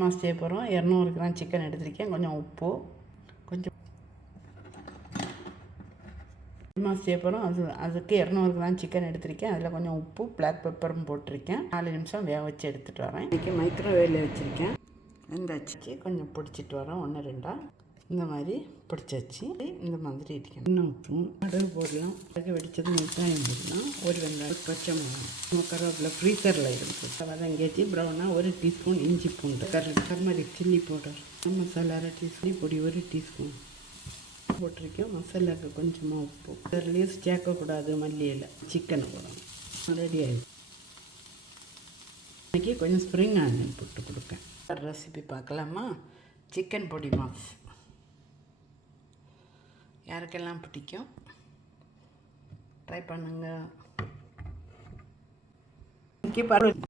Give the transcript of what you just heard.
Mass செய்ய போகிறோம். 200 gram chicken எடுத்திருக்கேன். கொஞ்சம் உப்பு, கொஞ்சம் மாஸ் செய்ய போகிறோம். அதுக்கு 200 கிராம் சிக்கன் எடுத்திருக்கேன். அதில் கொஞ்சம் உப்பு, பிளாக் பெப்பரும் போட்டிருக்கேன். 4 நிமிஷம் வேக வச்சு எடுத்துகிட்டு வரேன். இன்றைக்கி மைக்ரோவேவில் வச்சுருக்கேன். இந்த அச்சுக்கு கொஞ்சம் பிடிச்சிட்டு வரேன். 1 2 இந்த மாதிரி பிடிச்சாச்சு. இந்த மாதிரி இருக்கேன். இன்னும் ஊற்றும், கடுகு போடலாம். கடுகு வெடித்தது வெங்காயம் போடலாம். ஒரு வெங்காயம், பச்சை மிளகாய், கருவேப்பிலை ஃப்ரீசரில் இருக்குது. வதங்கேற்றி ப்ரௌனாக 1 டீஸ்பூன் இஞ்சி பூண்டு, turmeric chilli powder, masala 1/2 teaspoon, பொடி 1 டீஸ்பூன் போட்டிருக்கேன். மசாலாவுக்கு கொஞ்சமாக உப்பு. அதுலேயும் சேர்க்கக்கூடாது மல்லி இலை. சிக்கனை போடணும். ரெடி ஆகிடுச்சு. இன்றைக்கி கொஞ்சம் ஸ்ப்ரிங் ஆனியன் போட்டு கொடுப்பேன். ரெசிபி பார்க்கலாமா? சிக்கன் பொடி மாஸ் யாருக்கெல்லாம் பிடிக்கும் ட்ரை பண்ணுங்கள். இன்றைக்கி